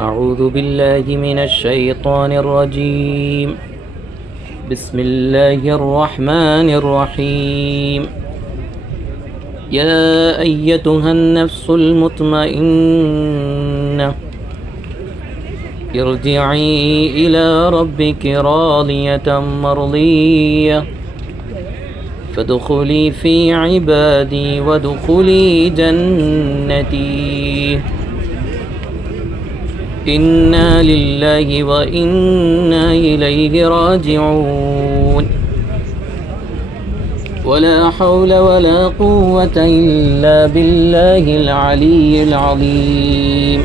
أعوذ بالله من الشيطان الرجيم. بسم الله الرحمن الرحيم. يا أيتها النفس المطمئنة ارجعي إلى ربك راضية مرضية فادخلي في عبادي وادخلي جنتي. إنا لله وإنا إليه راجعون. ولا حول ولا قوة إلا بالله العلي العظيم.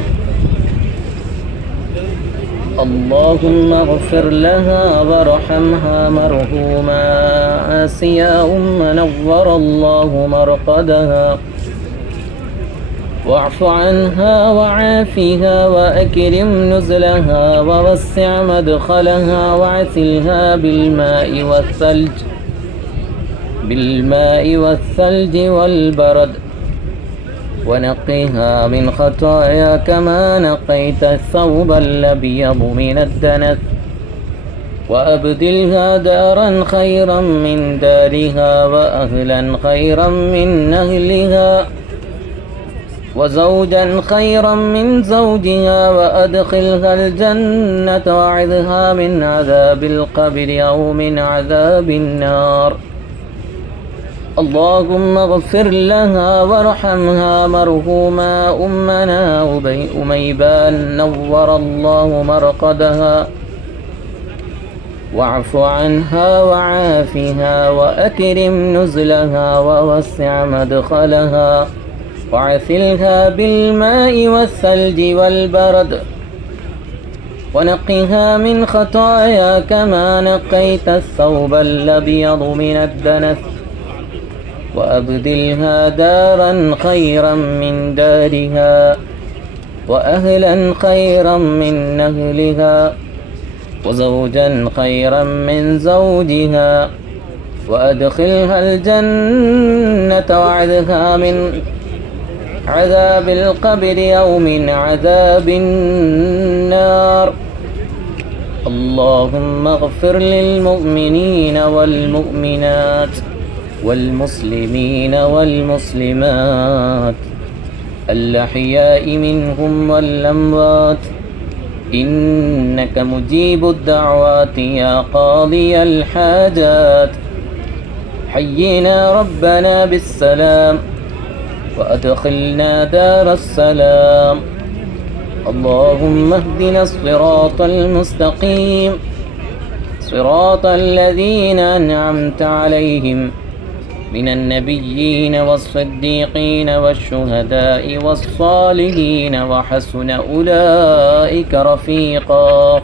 اللهم اغفر لها وارحمها مرحوما آسيا نور الله مرقدها واعف عنها وعافها وأكرم نزلها ووسع مدخلها وعسلها بالماء والثلج والبرد ونقها من خطايا كما نقيت الثوب الأبيض من الدنس وأبدلها دارا خيرا من دارها وأهلا خيرا من أهلها وزوجا خيرا من زوجها وأدخلها الجنة وأعذها من عذاب القبر أو من عذاب النار. اللهم اغفر لها وارحمها مرحوما أمنا أميبان نور الله مرقدها واعف عنها وعافها وأكرم نزلها ووسع مدخلها وعسلها بالماء والثلج والبرد ونقها من خطايا كما نقيت الثوب الأبيض من الدنس وأبدلها دارا خيرا من دارها وأهلا خيرا من أهلها وزوجا خيرا من زوجها وأدخلها الجنة وأعذها من عذاب القبر أو من عذاب النار. اللهم اغفر للمؤمنين والمؤمنات والمسلمين والمسلمات الأحياء منهم والأموات إنك مجيب الدعوات يا قاضي الحاجات. حينا ربنا بالسلام وأدخلنا دار السلام. اللهم اهدنا الصراط المستقيم صراط الذين أنعمت عليهم من النبيين والصديقين والشهداء والصالحين وحسن أولئك رفيقا.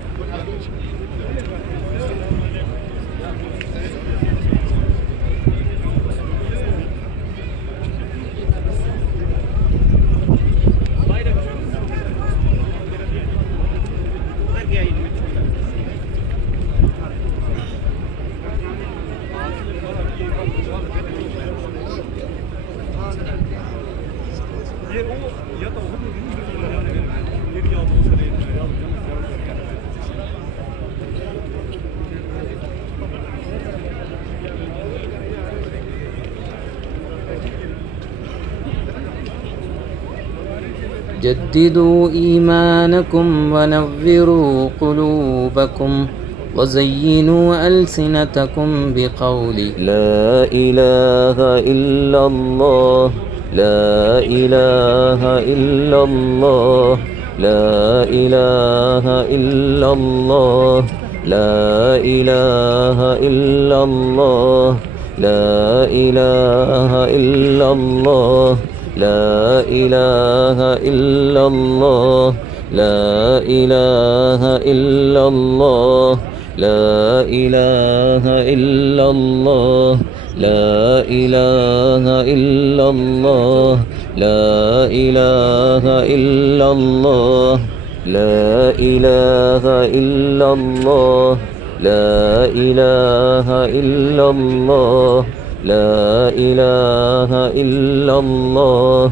جددوا إيمانكم ونظروا قلوبكم وزينوا ألسنتكم بقول لا إله إلا الله لا إله إلا الله لا إله إلا الله لا إله إلا الله لا إله إلا الله لا إله إلا الله لا إله إلا الله لا إله إلا الله لا إله إلا الله لا إله إلا الله لا إله إلا الله لا إله إلا الله لا إله إلا الله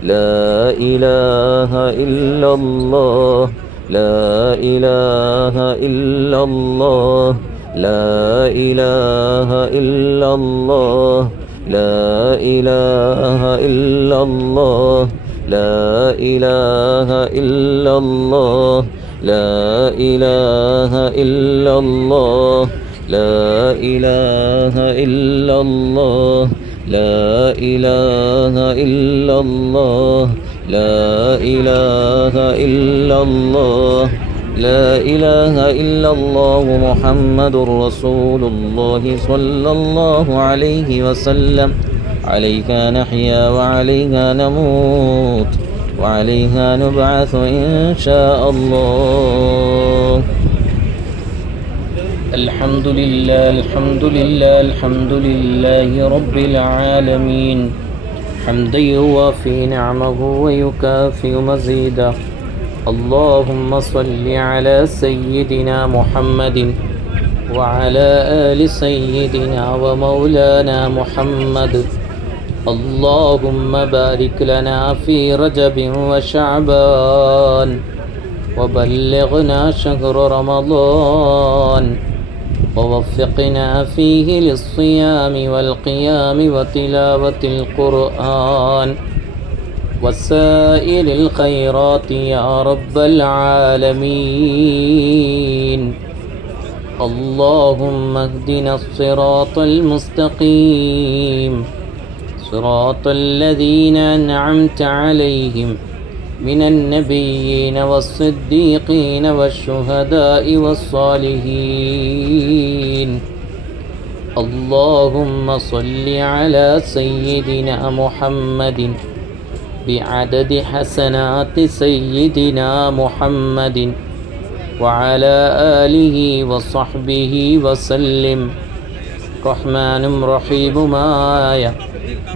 لا إله إلا الله لا إله إلا الله لا إله إلا الله لا إله إلا الله لا إله إلا الله لا إله إلا الله لا إله إلا الله لا إله إلا الله لا إله إلا الله لا إله إلا الله محمد رسول الله صلى الله عليه وسلم عليها نحيا وعليها نموت وعليها نبعث إن شاء الله الحمد لله الحمد لله الحمد لله رب العالمين حمدا يوافي نعمه ويكافئ مزيدا اللهم صل على سيدنا محمد وعلى آل سيدنا ومولانا محمد اللهم بارك لنا في رجب وشعبان وبلغنا شهر رمضان ووفقنا فيه للصيام والقيام وتلاوة القرآن وسائر الخيرات يا رب العالمين اللهم اهدنا الصراط المستقيم صراط الذين أنعمت عليهم من النبيين والصديقين والشهداء والصالحين اللهم صل على سيدنا محمد بعدد حسنات سيدنا محمد وعلى آله وصحبه وسلم رحمن رحيم مايا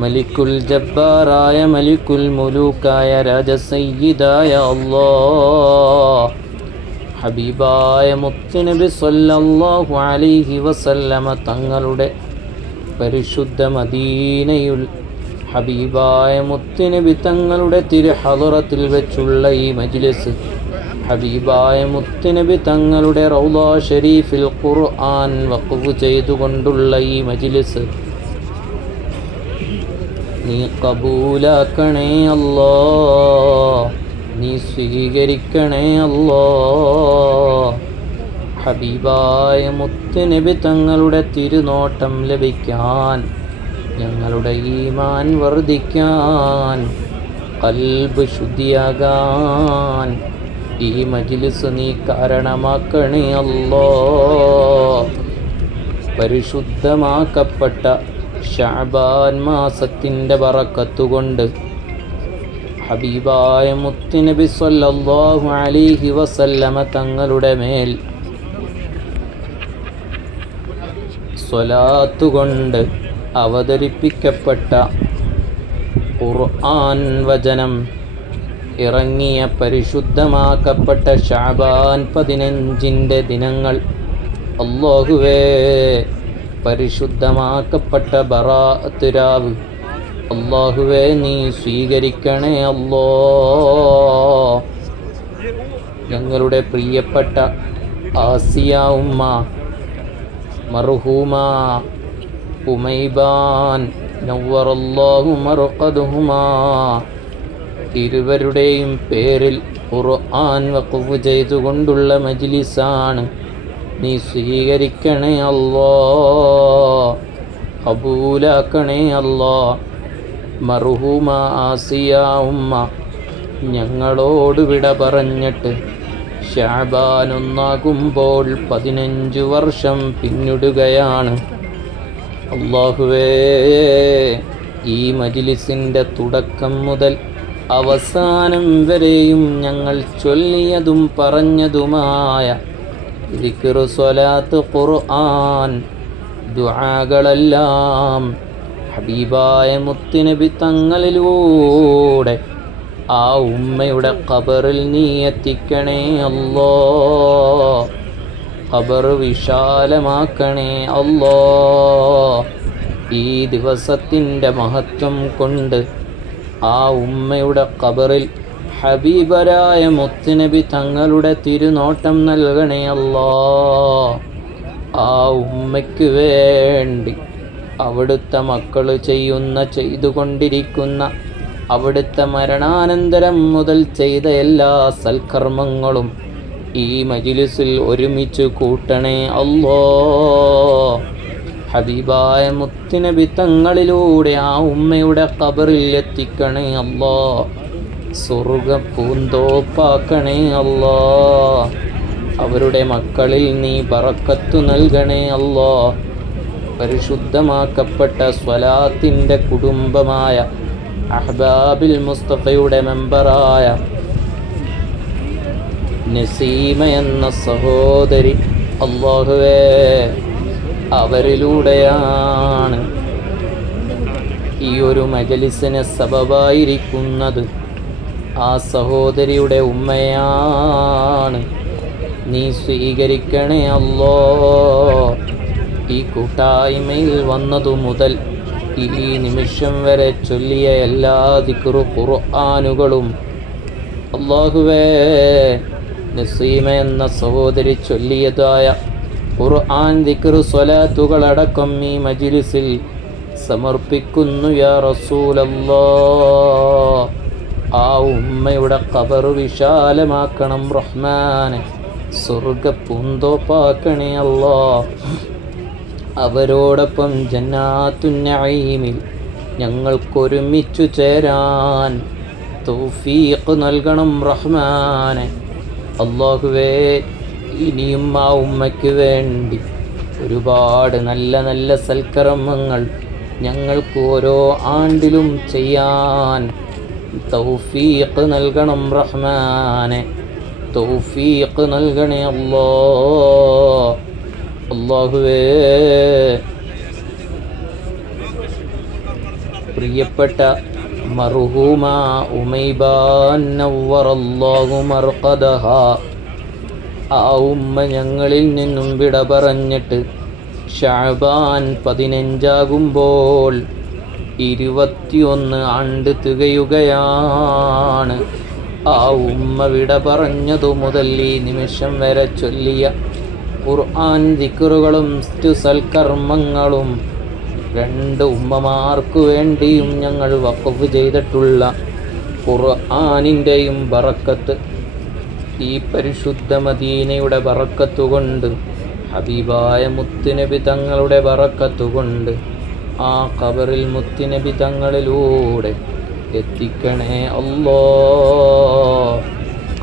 മലിക്കുൽ ജബ്ബാറായ മലിക്കുൽ മുലൂക്കായ രാജസയ്യിദായ അല്ലാഹ് ഹബീബായ മുത്തുനബി സ്വല്ലല്ലാഹു അലൈഹി വസല്ലമ തങ്ങളുടെ പരിശുദ്ധ മദീനയിൽ ഹബീബായ മുത്തുനബി തങ്ങളുടെ തിരുഹളറത്തിൽ വെച്ചുള്ള ഈ മജ്ലിസ് ഹബീബായ മുത്തുനബി തങ്ങളുടെ റൗള ഷരീഫിൽ ഖുർആൻ വഖഫ് ചെയ്തുകൊണ്ടുള്ള ഈ മജ്ലിസ് നീ കബൂലാക്കണേ അല്ലാ നീ സ്വീകരിക്കണേ അല്ലാ ഹബീബായ മുത്തുനബി തങ്ങളുടെ തിരുനോട്ടം ലഭിക്കാൻ ഞങ്ങളുടെ ഈമാൻ വർദ്ധിക്കാൻ ഖൽബ് ശുദ്ധിയാകാൻ ഈ മജ്ലിസ് നീ കാരണമാക്കണേ അല്ലാ പരിശുദ്ധമാക്കപ്പെട്ട ശഅബാൻ മാസത്തിൻ്റെ ബറക്കത്തുകൊണ്ട് ഹബീബായ മുത്തുനബി സ്വല്ലല്ലാഹു അലൈഹി വസല്ലമ തങ്ങളുടെ മേൽ സ്വലാത്ത് കൊണ്ട് അവതരിപ്പിക്കപ്പെട്ട ഖുർആൻ വചനം ഇറങ്ങിയ പരിശുദ്ധമാക്കപ്പെട്ട ശഅബാൻ 15 ദിനങ്ങൾ അല്ലാഹുവേ പരിശുദ്ധമാക്കപ്പെട്ട ബറാഅത്ത് രാവ് അല്ലാഹുവേ നീ സ്വീകരിക്കണേ അല്ലാ ഞങ്ങളുടെ പ്രിയപ്പെട്ട ആസിയ ഉമ്മ മർഹൂമ ഉമൈബാൻ നവ്വറല്ലാഹു മർഖദുഹുമാ ഇരുവരുടെയും പേരിൽ ഖുർആൻ വഖഫ് ചെയ്തുകൊണ്ടുള്ള മജ്ലിസാണ് നീ സ്വീകരിക്കണേ അല്ലാ കബൂലാക്കണേ അല്ലാ മർഹൂമ ആസിയ ഉമ്മ ഞങ്ങളോട് വിട പറഞ്ഞിട്ട് ശഅബാൻ ഒന്നാകുമ്പോൾ 15 വർഷം പിന്നിടുകയാണ് അല്ലാഹുവേ ഈ മജ്ലിസിൻ്റെ തുടക്കം മുതൽ അവസാനം വരെയും ഞങ്ങൾ ചൊല്ലിയതും പറഞ്ഞതുമായ ദിക്ർ സ്വലാത്ത് ഖുർആൻ ദുആകളെല്ലാം ഹബീബായ മുത്തുനബി തങ്ങളിലൂടെ ആ ഉമ്മയുടെ ഖബറിൽ നീ എത്തിക്കണേ അല്ലാ ഖബർ വിശാലമാക്കണേ അല്ലാ ഈ ദിവസത്തിൻ്റെ മഹത്വം കൊണ്ട് ആ ഉമ്മയുടെ ഖബറിൽ ഹബീബരായ മുത്തുനബി തങ്ങളുടെ തിരുനോട്ടം നൽകണേ അല്ലാ. ആ ഉമ്മയ്ക്ക് വേണ്ടി അവിടുത്തെ മക്കൾ ചെയ്തുകൊണ്ടിരിക്കുന്ന അവിടുത്തെ മരണാനന്തരം മുതൽ ചെയ്ത എല്ലാ സൽക്കർമ്മങ്ങളും ഈ മജ്ലിസിൽ ഒരുമിച്ച് കൂട്ടണേ അല്ലാ. ഹബീബായ മുത്തുനബി തങ്ങളിലൂടെ ആ ഉമ്മയുടെ ഖബറിൽ എത്തിക്കണേ അല്ലാ. സ്വർഗ പൂന്തോപ്പാക്കണേ അല്ലാ. അവരുടെ മക്കളിൽ നീ ബറക്കത്ത് നൽകണേ അല്ലാ. പരിശുദ്ധമാക്കപ്പെട്ട സ്വലാത്തിൻ്റെ കുടുംബമായ അഹ്ബാബിൽ മുസ്തഫയുടെ മെമ്പറായ നസീമ എന്ന സഹോദരി അല്ലാഹുവേ, അവരിലൂടെയാണ് ഈ ഒരു മജ്ലിസിന് സബബായിരിക്കുന്നത്. ആ സഹോദരിയുടെ ഉമ്മയാണ്. നീ സ്വീകരിക്കണേ അല്ലാ. ഈ കൂട്ടായ്മയിൽ വന്നതു മുതൽ ഈ നിമിഷം വരെ ചൊല്ലിയ എല്ലാ ദിക്റു ഖുർആനുകളും അല്ലാഹുവേ, നസീമ എന്ന സഹോദരി ചൊല്ലിയതായ ഖുർആൻ ദിക്ർ സ്വലാത്തുകളടക്കം ഈ മജ്ലിസിൽ സമർപ്പിക്കുന്നു യാ റസൂലല്ലാഹ്. ആ ഉമ്മയുടെ ഖബർ വിശാലമാക്കണം റഹ്മാനെ. സ്വർഗ പൂന്തോപ്പാക്കണേ അല്ലാ. അവരോടൊപ്പം ജന്നാത്തുൻ നഈമിൽ ഞങ്ങൾക്കൊരുമിച്ചു ചേരാൻ തൗഫീഖ് നൽകണം റഹ്മാനെ. അല്ലാഹുവേ, ഇനിയും ആ ഉമ്മയ്ക്ക് വേണ്ടി ഒരുപാട് നല്ല നല്ല സൽക്കർമ്മങ്ങൾ ഞങ്ങൾക്ക് ഓരോ ആണ്ടിലും ചെയ്യാൻ തൗഫീഖ് നൽകണം റഹ്മാനെ. തൗഫീഖ് നൽകണേ അല്ലാ. അല്ലാഹുവേ, പ്രിയപ്പെട്ട മർഹൂമ ഉമൈബാൻ നവ്വറല്ലാഹു മർഖദഹ, ആ ഉമ്മ ഞങ്ങളിൽ നിന്നും വിട പറഞ്ഞിട്ട് ശഅബാൻ 15 21 ആണ്ട് തികയുകയാണ്. ആ ഉമ്മ വിട പറഞ്ഞതു മുതൽ ഈ നിമിഷം വരെ ചൊല്ലിയ ഖുർആൻ ദിക്റുകളും സൽക്കർമ്മങ്ങളും 2 ഉമ്മമാർക്കു വേണ്ടിയും ഞങ്ങൾ വഖഫ് ചെയ്തിട്ടുള്ള ഖുർആനിൻ്റെയും ബറക്കത്ത്, ഈ പരിശുദ്ധ മദീനയുടെ ബറക്കത്തുകൊണ്ട്, ഹബീബായ മുത്തുനബി തങ്ങളുടെ ബറക്കത്തുകൊണ്ട് ആ ഖബറിൽ മുത്തുനബി തങ്ങളിലൂടെ എത്തിക്കണേ അല്ലാ.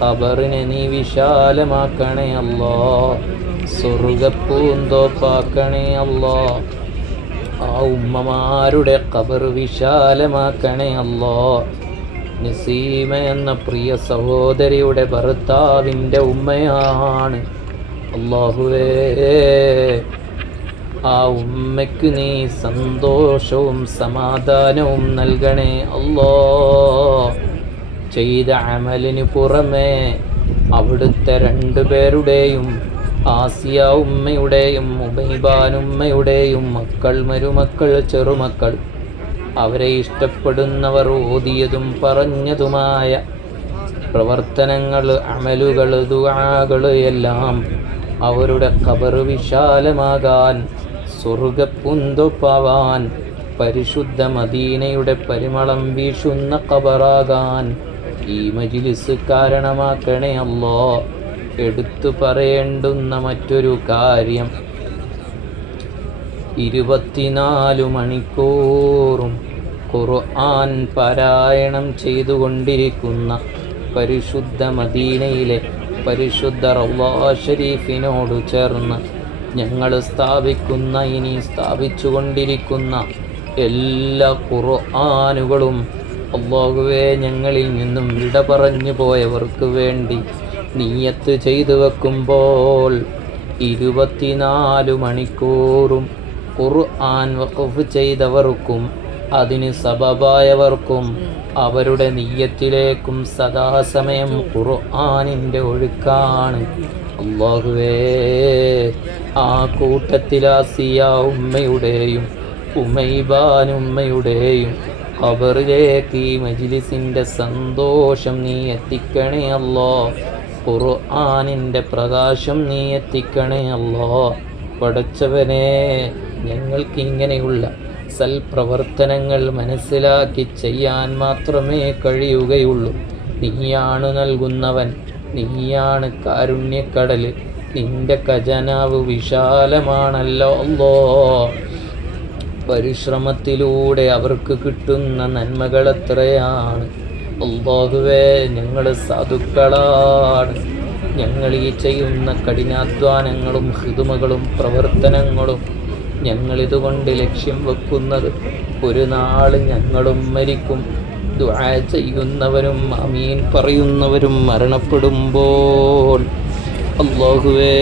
ഖബറിനെ നീ വിശാലമാക്കണേ അല്ലാ. സ്വർഗപ്പൂന്തോപ്പാക്കണേ അല്ലാ. ആ ഉമ്മമാരുടെ ഖബർ വിശാലമാക്കണേ അല്ലാ. നസീമ എന്ന പ്രിയ സഹോദരിയുടെ ഭർത്താവിൻ്റെ ഉമ്മയാണ് അല്ലാഹുവേ. ആ ഉമ്മയ്ക്ക് നീ സന്തോഷവും സമാധാനവും നൽകണേ അല്ലാ. ചെയ്ത അമലിന് പുറമേ അവിടുത്തെ 2 പേരുടെയും, ആസിയ ഉമ്മയുടെയും ഉബൈബാൻ ഉമ്മയുടെയും മക്കൾ, മരുമക്കൾ, ചെറുമക്കൾ, അവരെ ഇഷ്ടപ്പെടുന്നവർ ഓതിയതും പറഞ്ഞതുമായ പ്രവർത്തനങ്ങൾ, അമലുകൾ, ദുആകൾ എല്ലാം അവരുടെ ഖബർ വിശാലമാകാൻ, സ്വർഗപ്പൂന്തോപ്പാവാൻ, പരിശുദ്ധ മദീനയുടെ പരിമളം വീശുന്ന ഖബറാകാൻ ഈ മജ്ലിസ് കാരണമാക്കണേ അല്ലാ. എടുത്തു പറയേണ്ടുന്ന മറ്റൊരു കാര്യം, 24 മണിക്കൂറും ഖുർആൻ പാരായണം ചെയ്തുകൊണ്ടിരിക്കുന്ന പരിശുദ്ധ മദീനയിലെ പരിശുദ്ധ റൗള ഷരീഫിനോട് ചേർന്ന് ഞങ്ങൾ സ്ഥാപിക്കുന്ന, ഇനി സ്ഥാപിച്ചുകൊണ്ടിരിക്കുന്ന എല്ലാ ഖുർആനുകളും അല്ലാഹുവേ, ഞങ്ങളിൽ നിന്നും വിട പറഞ്ഞു പോയവർക്ക് വേണ്ടി നിയ്യത്ത് ചെയ്തു വെക്കുമ്പോൾ 24 മണിക്കൂറും ഖുർആൻ വഖഫ് ചെയ്തവർക്കും അതിന് സബബായവർക്കും അവരുടെ നിയ്യത്തിലേക്കും സദാസമയം ഖുർആനിൻ്റെ ഒഴുക്കാണ്. അല്ലാഹുവേ, ആ കൂട്ടത്തിൽ ആസിയ ഉമ്മയുടെയും ഉമൈബാൻ ഉമ്മയുടെയും ഖബറിലേക്ക് ഈ മജ്ലിസിൻ്റെ സന്തോഷം നീ എത്തിക്കണേ അല്ലാ. ഖുർആനിൻ്റെ പ്രകാശം നീ എത്തിക്കണേ അല്ലാ. പടച്ചവനെ, ഞങ്ങൾക്ക് ഇങ്ങനെയുള്ള സൽപ്രവർത്തനങ്ങൾ മനസ്സിലാക്കി ചെയ്യാൻ മാത്രമേ കഴിയുകയുള്ളൂ. നീയാണ് നൽകുന്നവൻ, നീയാണ് കാരുണ്യക്കടൽ, നിന്റെ ഖജനാവ് വിശാലമാണല്ലോ അല്ലാ. പരിശ്രമത്തിലൂടെ അവർക്ക് കിട്ടുന്ന നന്മകൾ എത്രയാണ് അല്ലാഹുവേ. ഞങ്ങൾ സാധുക്കളാണ്. ഞങ്ങൾ ഈ ചെയ്യുന്ന കഠിനാധ്വാനങ്ങളും ഹിദുമകളും പ്രവർത്തനങ്ങളും ഞങ്ങളിതുകൊണ്ട് ലക്ഷ്യം വെക്കുന്നത് ഒരു നാൾ ഞങ്ങളും മരിക്കും. ദുആ ചെയ്യുന്നവരും അമീൻ പറയുന്നവരും മരണപ്പെടുമ്പോൾ അല്ലാഹുവേ,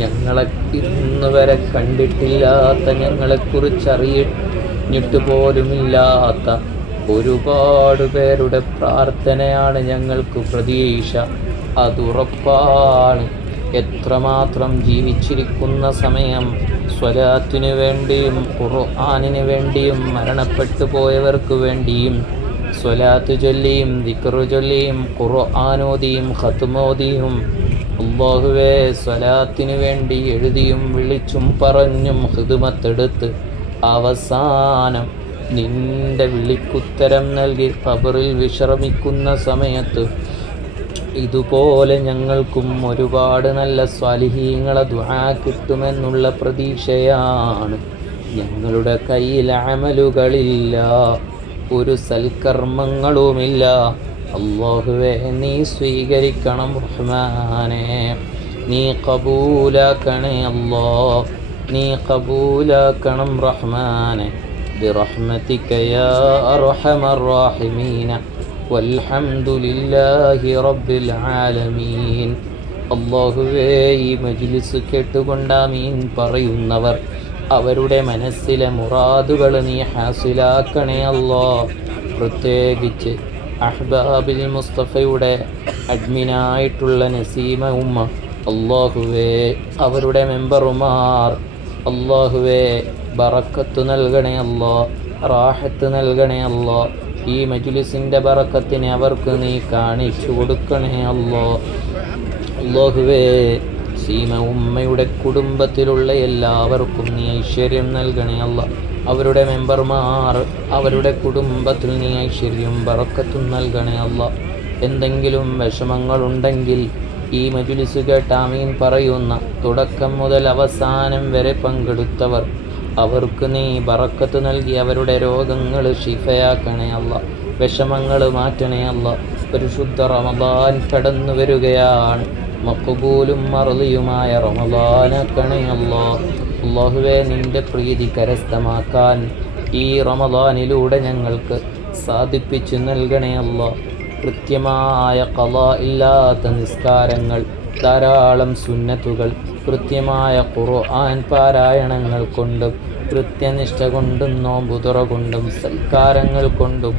ഞങ്ങളെ ഇന്ന് വരെ കണ്ടിട്ടില്ലാത്ത, ഞങ്ങളെക്കുറിച്ച് അറിഞ്ഞിട്ട് പോലുമില്ലാത്ത ഒരുപാട് പേരുടെ പ്രാർത്ഥനയാണ് ഞങ്ങൾക്ക് പ്രതീക്ഷ. അതുറപ്പാണ്. എത്രമാത്രം ജീവിച്ചിരിക്കുന്ന സമയം സ്വലാത്തിനു വേണ്ടിയും ഖുർആനിന് വേണ്ടിയും മരണപ്പെട്ടു പോയവർക്ക് വേണ്ടിയും സ്വലാത്ത് ചൊല്ലിയും ദിക്റ് ചൊല്ലിയും ഖുർആനോദിയും ഖത്മോദിയും അല്ലാഹുവേ സ്വലാത്തിനു വേണ്ടി എഴുതിയും വിളിച്ചും പറഞ്ഞും ഖിദ്മത്തെടുത്ത് അവസാനം നിന്റെ വിളിക്കുത്തരം നൽകി ഖബറിൽ വിശ്രമിക്കുന്ന സമയത്ത് ഇതുപോലെ ഞങ്ങൾക്കും ഒരുപാട് നല്ല സ്വാലിഹീങ്ങളെ ദുആ കിട്ടുമെന്നുള്ള പ്രതീക്ഷയാണ്. ഞങ്ങളുടെ കയ്യിൽ അമലുകളില്ല, ഒരു സൽക്കർമ്മങ്ങളുമില്ല. അല്ലാഹുവേ, നീ സ്വീകരിക്കണം റഹ്മാനേ, നീ ഖബൂലാക്കണേ അല്ലാ, നീ ഖബൂലാക്കണം റഹ്മാനേ. ബിറഹ്മതിക യാ അർഹമർ റഹീമീന വൽഹംദുലില്ലാഹി റബ്ബിൽ ആലമീൻ. അല്ലാഹുവേ, ഈ മജ്ലിസ് കേട്ടുകൊണ്ട് ആമീൻ പറയുന്നവർ അവരുടെ മനസ്സിലെ മുറാദുകൾ നീ ഹാസിലാക്കണേ അല്ലാ. പ്രത്യേകിച്ച് അഹ്ബാബിൽ മുസ്തഫയുടെ അഡ്മിനായിട്ടുള്ള നസീമ ഉമ്മ, അല്ലാഹുവേ അവരുടെ മെമ്പർമാർ, അല്ലാഹുവേ ബറക്കത്ത് നൽകണേ അല്ലാ, റാഹത്ത് നൽകണേ അല്ലാ. ഈ മജ്ലിസിൻ്റെ ബറക്കത്തിനെ അവർക്ക് നീ കാണിച്ചു കൊടുക്കണേ അല്ലാ. അല്ലാഹുവേ, സീമ ഉമ്മയുടെ കുടുംബത്തിലുള്ള എല്ലാവർക്കും നീ ഐശ്വര്യം നൽകണേ അല്ലാ. അവരുടെ മെമ്പർമാർ, അവരുടെ കുടുംബത്തിൽ നീ ഐശ്വര്യം ബറക്കത്തും നൽകണേ അല്ലാ. എന്തെങ്കിലും വിഷമങ്ങളുണ്ടെങ്കിൽ ഈ മജ്ലിസ് കേട്ട് ആമീൻ പറയുന്ന തുടക്കം മുതൽ അവസാനം വരെ പങ്കെടുത്തവർ അവർക്ക് നീ ബറക്കത്ത് നൽകി അവരുടെ രോഗങ്ങൾ ശിഫയാക്കണേ അല്ലാ, വിഷമങ്ങൾ മാറ്റണേ അല്ലാ. പരിശുദ്ധ റമദാൻ കടന്നു വരികയാണ്. മഖ്ബൂലും മർളിയുമായ റമദാനാക്കണേ അല്ലാ. അല്ലാഹുവേ, നിന്റെ പ്രീതി കരസ്ഥമാക്കാൻ ഈ റമദാനിലൂടെ ഞങ്ങൾക്ക് സാധിപ്പിച്ചു നൽകണേ അല്ലാ. കൃത്യമായ ഖളാ ഇല്ലാത്ത നിസ്കാരങ്ങൾ, ധാരാളം സുന്നത്തുകൾ, കൃത്യമായ ഖുർആൻ പാരായണങ്ങൾ കൊണ്ടും കൃത്യനിഷ്ഠ കൊണ്ടും നോമ്പുതുറ കൊണ്ടും സൽക്കാരങ്ങൾ കൊണ്ടും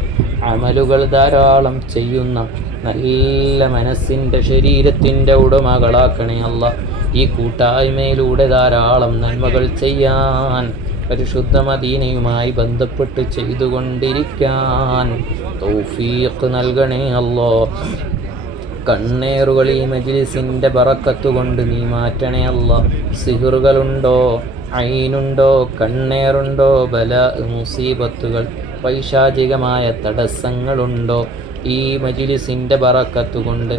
അമലുകൾ ധാരാളം ചെയ്യുന്ന നല്ല മനസ്സിൻ്റെ ശരീരത്തിൻ്റെ ഉടമകളാക്കണേ അല്ലാ. ഈ കൂട്ടായ്മയിലൂടെ ധാരാളം നന്മകൾ ചെയ്യാൻ, പരിശുദ്ധ മദീനയുമായി ബന്ധപ്പെട്ട് ചെയ്തുകൊണ്ടിരിക്കാൻ തൗഫീഖ് നൽകണേ അല്ലാ. കണ്ണേറുകൾ ഈ മജ്ലിസിൻ്റെ ബറക്കത്ത് കൊണ്ട് നീ മാറ്റണേ അല്ലാ. സിഹറുകളുണ്ടോ, ഐനുണ്ടോ, കണ്ണേറുണ്ടോ, ബലാ മുസീബത്തുകൾ, പൈശാചികമായ തടസ്സങ്ങളുണ്ടോ, ഈ മജ്ലിസിൻ്റെ ബറക്കത്ത് കൊണ്ട്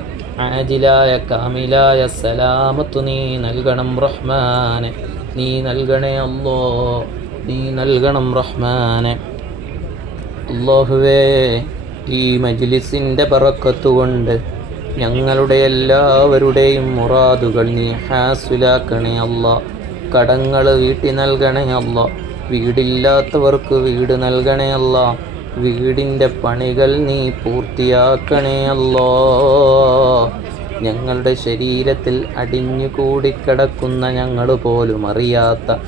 ആജിലായ കാമിലായ സലാമത്ത് നീ നൽകണം റഹ്മാനെ, നീ നൽകണേ അല്ലാ, നീ നൽകണം റഹ്മാനെ. അല്ലാഹുവേ, ഈ മജ്ലിസിൻ്റെ ബറക്കത്ത് കൊണ്ട് ഞങ്ങളുടെ എല്ലാവരുടെയും മുറാദുകൾ നീ ഹാസിലാക്കണേ അല്ലാ. കടങ്ങൾ വീട്ടി നൽകണേ അല്ലാ. വീടില്ലാത്തവർക്ക് വീട് നൽകണേ അല്ലാ. വീടിൻ്റെ പണികൾ നീ പൂർത്തിയാക്കണേ അല്ലാ. ഞങ്ങളുടെ ശരീരത്തിൽ അടിഞ്ഞുകൂടിക്കിടക്കുന്ന ഞങ്ങൾ പോലും അറിയാത്ത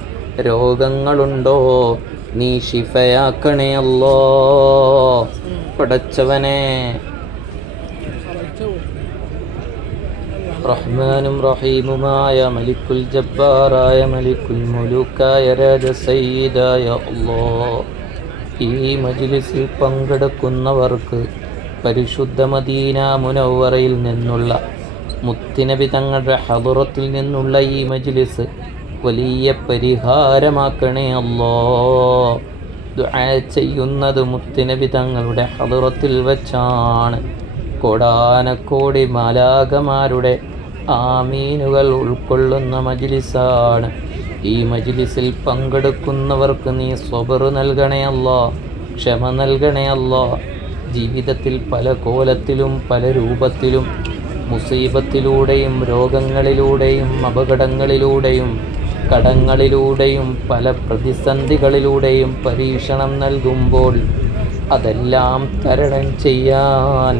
രോഗങ്ങളുണ്ടോ, നീ ശിഫയാക്കണേ അല്ലാ. പടച്ചവനെ, റഹ്മാനും റഹീമുമായ മലിക്കുൽ ജബ്ബാറായ മലിക്കുൽ മുലൂക്കായ രാജ സയ്യിദായ അല്ലാഹ്, ഈ മജ്‌ലിസിൽ പങ്കെടുക്കുന്നവർക്ക് പരിശുദ്ധ മദീന മുനവ്വറയിൽ നിന്നുള്ള മുത്തുനബി തങ്ങളുടെ ഹദറത്തിൽ നിന്നുള്ള ഈ മജ്‌ലിസ് വലിയ പരിഹാരമാക്കണേ അല്ലാഹ്. ദുആ ചെയ്യുന്നത് മുത്തുനബി തങ്ങളുടെ ഹദറത്തിൽ വച്ചാണ്. കോടാനക്കോടി മാലാഖമാരുടെ ആമീനുകൾ ഉൾക്കൊള്ളുന്ന മജ്‌ലിസാണ്. ഈ മജ്‌ലിസിൽ പങ്കെടുക്കുന്നവർക്ക് നീ സ്വബർ നൽകണേ അല്ലാഹ്, ക്ഷമ നൽകണേ അല്ലാഹ്. ജീവിതത്തിൽ പല കോലത്തിലും പല രൂപത്തിലും മുസീബത്തിലൂടെയും രോഗങ്ങളിലൂടെയും അപകടങ്ങളിലൂടെയും കടങ്ങളിലൂടെയും പല പ്രതിസന്ധികളിലൂടെയും പരീക്ഷണം നൽകുമ്പോൾ അതെല്ലാം തരണം ചെയ്യാൻ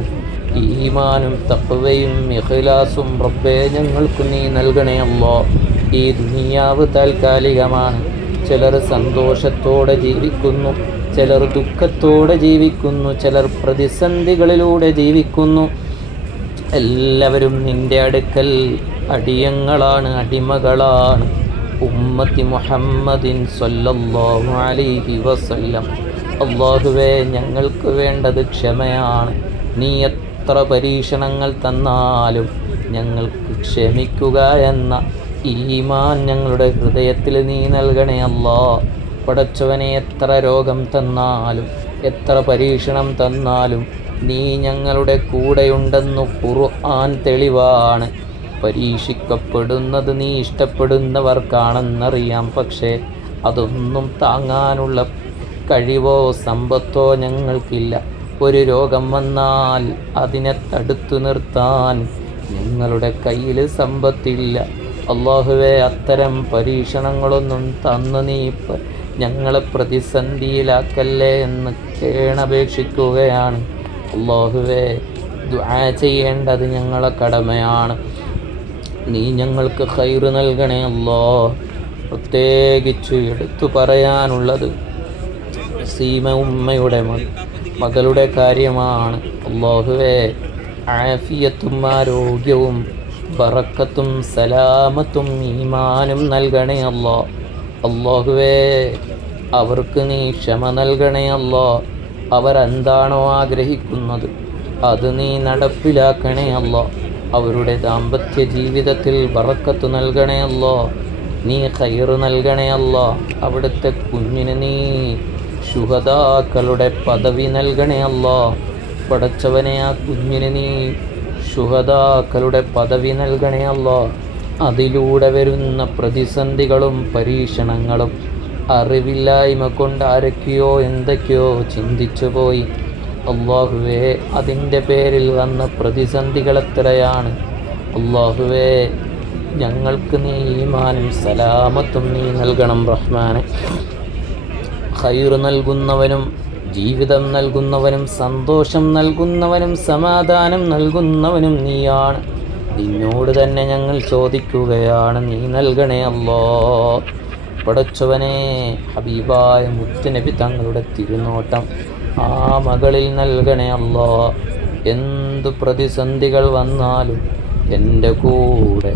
ഈമാനും തഖ്വയും ഇഖ്ലാസും റബ്ബേ ഞങ്ങൾക്ക് നീ നൽകണേ അല്ലാഹ്. ഈ ദുനിയാവ് താൽക്കാലികമാണ്. ചിലർ സന്തോഷത്തോടെ ജീവിക്കുന്നു, ചിലർ ദുഃഖത്തോടെ ജീവിക്കുന്നു, ചിലർ പ്രതിസന്ധികളിലൂടെ ജീവിക്കുന്നു. എല്ലാവരും നിൻ്റെ അടുക്കൽ അടിയങ്ങളാണ്, അടിമകളാണ്. ഉമ്മത്തി മുഹമ്മദിൻ സ്വല്ലല്ലാഹു അലൈഹി വസല്ലം. അല്ലാഹുവേ, ഞങ്ങൾക്ക് വേണ്ടത് ക്ഷമയാണ്. നീ എത്ര പരീക്ഷണങ്ങൾ തന്നാലും ഞങ്ങൾക്ക് ക്ഷമിക്കുക എന്ന ഈമാൻ ഞങ്ങളുടെ ഹൃദയത്തിൽ നീ നൽകണേ അല്ലാഹ്. പടച്ചവനെ, എത്ര രോഗം തന്നാലും എത്ര പരീക്ഷണം തന്നാലും നീ ഞങ്ങളുടെ കൂടെയുണ്ടെന്നു ഖുർആൻ തെളിവാണ്. പരീക്ഷിക്കപ്പെടുന്നത് നീ ഇഷ്ടപ്പെടുന്നവർക്കാണെന്നറിയാം. പക്ഷേ അതൊന്നും താങ്ങാനുള്ള കഴിവോ സമ്പത്തോ ഞങ്ങൾക്കില്ല. ഒരു രോഗം വന്നാൽ അതിനെ തടുത്തു നിർത്താൻ ഞങ്ങളുടെ കയ്യിൽ സമ്പത്തില്ല. അല്ലാഹുവേ, അത്തരം പരീക്ഷണങ്ങളൊന്നും തന്നു നീ ഞങ്ങളെ പ്രതിസന്ധിയിലാക്കല്ലേ എന്ന് കേണപേക്ഷിക്കുകയാണ്. അല്ലാഹുവേ, ദുആ ചെയ്യേണ്ടത് ഞങ്ങളെ കടമയാണ്. നീ ഞങ്ങൾക്ക് ഖൈർ നൽകണേ അല്ലാഹ്. പ്രത്യേകിച്ച് എടുത്തു പറയാനുള്ളത് സീമ ഉമ്മയുടെ മകളുടെ കാര്യമാണ്. അല്ലാഹുവേ, ആഫിയത്തും ആരോഗ്യവും ബറക്കത്തും സലാമത്തും ഈമാനും നൽകണേ അല്ലാഹ്. അല്ലാഹുവേ, അവർക്ക് നീ ക്ഷമ നൽകണേ അല്ലാഹ്. അവരെന്താണോ ആഗ്രഹിക്കുന്നത് അത് നീ നടപ്പിലാക്കണേ അല്ലാഹ്. അവരുടെ ദാമ്പത്യ ജീവിതത്തിൽ ബറക്കത്ത് നൽകണേ അല്ലാഹ്. നീ ഖൈർ നൽകണേ അല്ലാഹ്. അവിടുത്തെ കുഞ്ഞിന് നീ ശുഹദാക്കളുടെ പദവി നൽകണേ അല്ലാഹ്. പടച്ചവനെ, ആ കുഞ്ഞിന് നീ ശുഹദാക്കളുടെ പദവി നൽകണേ അല്ലാഹ്. അതിലൂടെ വരുന്ന പ്രതിസന്ധികളും പരീക്ഷണങ്ങളും അറിവില്ലായ്മ കൊണ്ട് ആരൊക്കെയോ എന്തൊക്കെയോ ചിന്തിച്ചു പോയി. അല്ലാഹുവേ, അതിൻ്റെ പേരിൽ വന്ന പ്രതിസന്ധികൾ എത്രയാണ്. അല്ലാഹുവേ, ഞങ്ങൾക്ക് നീ ഈമാനും സലാമത്തും നീ നൽകണം റഹ്മാനെ. ഖൈർ നൽകുന്നവനും ജീവിതം നൽകുന്നവനും സന്തോഷം നൽകുന്നവനും സമാധാനം നൽകുന്നവനും നീയാണ്. നിന്നോട് തന്നെ ഞങ്ങൾ ചോദിക്കുകയാണ്, നീ നൽകണേ അല്ലാഹ്. പടച്ചവനെ, ഹബീബായ മുത്തുനബി തങ്ങളുടെ തിരുനോട്ടം ആ മകളിൽ നൽകണേ അല്ലാഹ്. എന്തു പ്രതിസന്ധികൾ വന്നാലും എൻ്റെ കൂടെ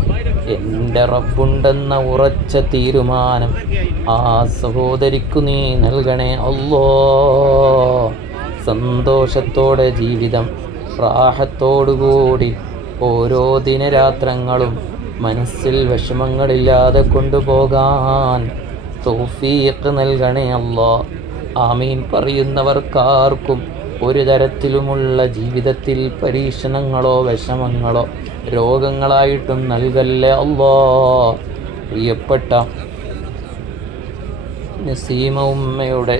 എൻ്റെ റബ്ബുണ്ടെന്ന ഉറച്ച തീരുമാനം ആ സഹോദരിക്കു നീ നൽകണേ അല്ലാഹ്. സന്തോഷത്തോടെ ജീവിതം റാഹത്തോടുകൂടി ഓരോ ദിനരാത്രങ്ങളും മനസ്സിൽ വിഷമങ്ങളില്ലാതെ കൊണ്ടുപോകാൻ തൗഫീഖ് നൽകണേ അല്ലാഹ്. ആമീൻ പറയുന്നവർക്കാർക്കും ഒരു തരത്തിലുമുള്ള ജീവിതത്തിൽ പരീക്ഷണങ്ങളോ വിഷമങ്ങളോ രോഗങ്ങളായിട്ടും നൽകല്ലേ അല്ലാഹ്. പ്രിയപ്പെട്ട നസീമ ഉമ്മയുടെ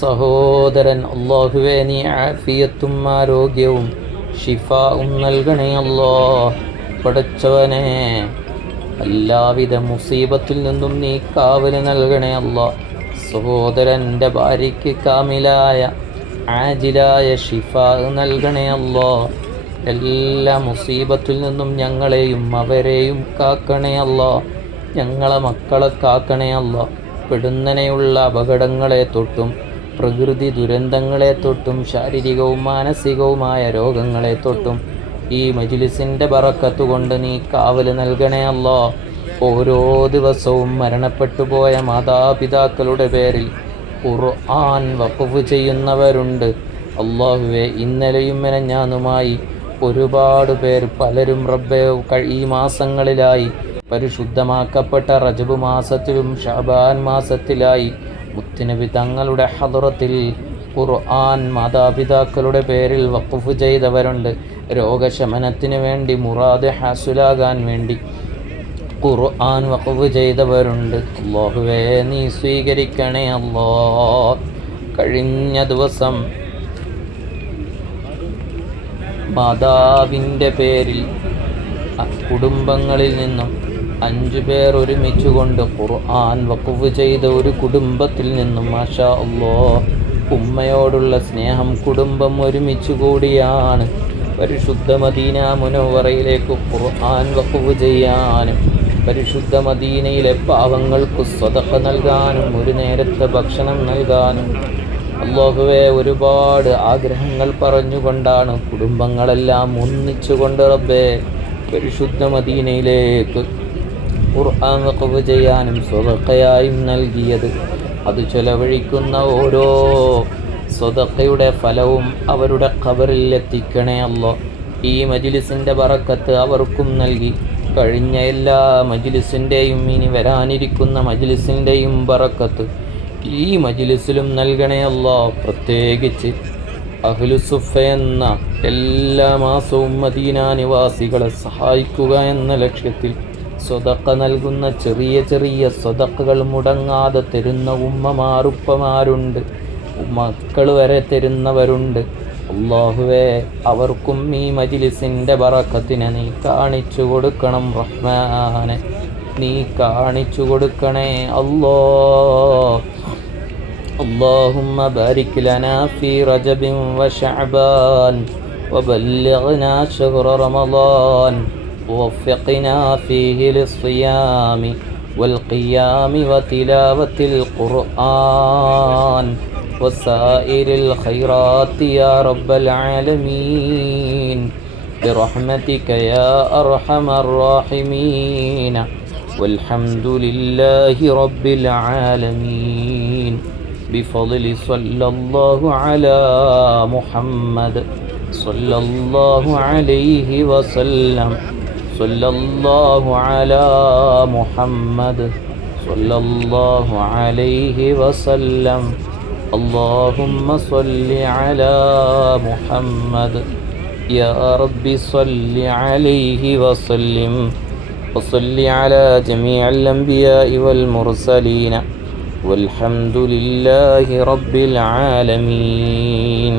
സഹോദരൻ, അല്ലാഹുവേ, നീ ആഫിയത്തും ആരോഗ്യവും ഷിഫാഉം നൽകണേ അല്ലാഹ്. പടച്ചവനെ, എല്ലാവിധ മുസീബത്തിൽ നിന്നും നീ കാവൽ നൽകണേ അല്ലാഹ്. സഹോദരൻ്റെ ഭാര്യയ്ക്ക് കാമിലായ ആജിലായ ഷിഫാ നൽകണേ അല്ലാഹ്. എല്ലാ മുസീബത്തിൽ നിന്നും ഞങ്ങളെയും അവരെയും കാക്കണേ അല്ലാഹ്. ഞങ്ങളെ മക്കളെ കാക്കണേ അല്ലാഹ്. പെടുന്നനെയുള്ള അപകടങ്ങളെ തൊട്ടും പ്രകൃതി ദുരന്തങ്ങളെ തൊട്ടും ശാരീരികവും മാനസികവുമായ രോഗങ്ങളെ തൊട്ടും ഈ മജ്‌ലിസിൻ്റെ ബറക്കത്ത് കൊണ്ട് നീ കാവൽ നൽകണേ അല്ലാഹ്. ഓരോ ദിവസവും മരണപ്പെട്ടു പോയ മാതാപിതാക്കളുടെ പേരിൽ ഖുർആൻ വഖഫ് ചെയ്യുന്നവരുണ്ട്. അല്ലാഹുവേ, ഇന്നലെയും മെനഞ്ഞാന്നുമായി ഒരുപാട് പേർ പലരും റബ്ബേ ഈ മാസങ്ങളിലായി പരിശുദ്ധമാക്കപ്പെട്ട റജബ് മാസത്തിലും ഷഅബാൻ മാസത്തിലായി മുത്തുനബി തങ്ങളുടെ ഹദ്റത്തിൽ ഖുർആൻ മാതാപിതാക്കളുടെ പേരിൽ വഖഫ് ചെയ്തവരുണ്ട്. രോഗശമനത്തിന് വേണ്ടി, മുറാദ് ഹാസുലാകാൻ വേണ്ടി ഖുർആൻ വഖഫ് ചെയ്തവരുണ്ട്. അല്ലാഹുവേ, നീ സ്വീകരിക്കണേ അല്ലാ. കഴിഞ്ഞ ദിവസം മാതാവിൻ്റെ പേരിൽ കുടുംബങ്ങളിൽ നിന്നും 5 പേർ ഒരുമിച്ചുകൊണ്ട് ഖുർആൻ വഖഫ് ചെയ്ത ഒരു കുടുംബത്തിൽ നിന്നും മാഷാ അല്ലാഹ് ഉമ്മയോടുള്ള സ്നേഹം കുടുംബം ഒരുമിച്ച് കൂടിയാണ് പരിശുദ്ധ മദീന മുനവ്വറയിലേക്ക് ഖുർആൻ വഖഫ് ചെയ്യാനും പരിശുദ്ധ മദീനയിലെ പാവങ്ങൾക്ക് സ്വതഖ നൽകാനും ഒരു നേരത്തെ ഭക്ഷണം നൽകാനും അല്ലാഹുവേ ഒരുപാട് ആഗ്രഹങ്ങൾ പറഞ്ഞുകൊണ്ടാണ് കുടുംബങ്ങളെല്ലാം ഒന്നിച്ചുകൊണ്ട് റബ്ബേ പരിശുദ്ധ മദീനയിലേക്ക് ഖുർആൻ വഖഫ് ചെയ്യാനും സ്വതഖയായും നൽകിയത്. അത് ചെലവഴിക്കുന്ന ഓരോ സ്വതഖയുടെ ഫലവും അവരുടെ ഖബറിൽ എത്തിക്കണേ അല്ലാഹ്. ഈ മജ്ലിസിൻ്റെ ബറക്കത്ത് അവർക്കും നൽകി കഴിഞ്ഞ എല്ലാ മജ്ലിസിൻ്റെയും ഇനി വരാനിരിക്കുന്ന മജ്ലിസിൻ്റെയും ബറക്കത്ത് ഈ മജ്ലിസിലും നൽകണേ അല്ലാഹ്. പ്രത്യേകിച്ച് അഹ്ലുസുഫ എന്ന എല്ലാ മാസവും മദീന നിവാസികളെ സഹായിക്കുക എന്ന ലക്ഷ്യത്തിൽ സ്വതക്ക നൽകുന്ന ചെറിയ ചെറിയ സ്വതക്കകൾ മുടങ്ങാതെ തരുന്ന ഉമ്മമാരുപ്പമാരുണ്ട്, മക്കൾ വരെ തരുന്നവരുണ്ട്. അല്ലാഹുവേ, അവർക്കും ഈ മജ്ലിസിൻ്റെ ബറക്കത്തിനെ നീ കാണിച്ചു കൊടുക്കണം റഹ്മാനെ, നീ കാണിച്ചു കൊടുക്കണേ അല്ലാഹ്. اللهم بارك لنا في رجب وشعبان وبلغنا شهر رمضان ووفقنا فيه للصيام والقيام وتلاوة القرآن وسائر الخيرات يا رب العالمين برحمتك يا أرحم الراحمين والحمد لله رب العالمين بفضل صلى الله على محمد صلى الله عليه وسلم صلى الله على محمد صلى الله عليه وسلم اللهم صل على محمد يا رب صل عليه وسلم وصل على جميع الأنبياء والمرسلين والحمد لله رب العالمين.